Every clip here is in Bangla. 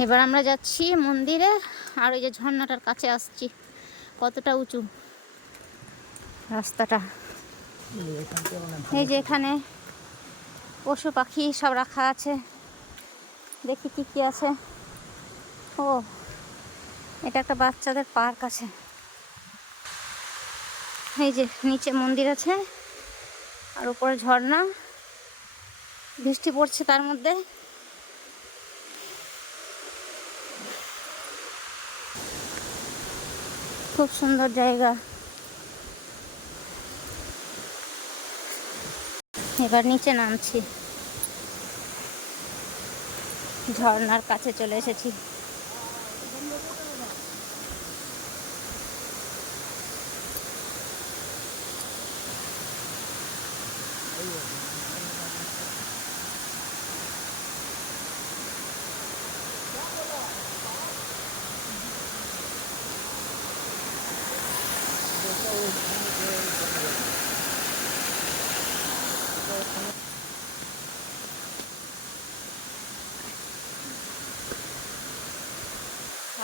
এবার আমরা যাচ্ছি মন্দিরে, আর ওই যে ঝর্ণাটার কাছে আসছি। কতটা উঁচু? রাস্তাটা। এই যে এখানে পশু পাখি সব রাখা আছে। দেখি কি কি আছে। ও, এটা একটা বাচ্চাদের পার্ক আছে। এই যে নিচে মন্দির আছে, আর উপরে ঝর্ণা। বৃষ্টি পড়ছে তার মধ্যে। খুব সুন্দর জায়গা। এবার নিচে নামছি। ঝর্নার কাছে চলে এসেছি।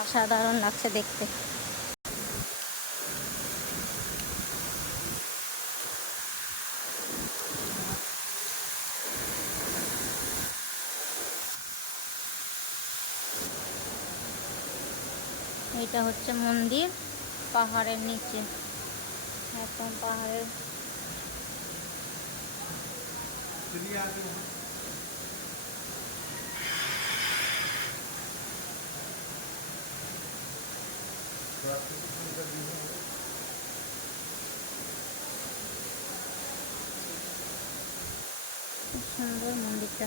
অসাধারণ লাগছে দেখতে। এটা হচ্ছে মন্দির পাহাড়ের নিচে। একদম পাহাড়ের। সুন্দর মন্দিরটা।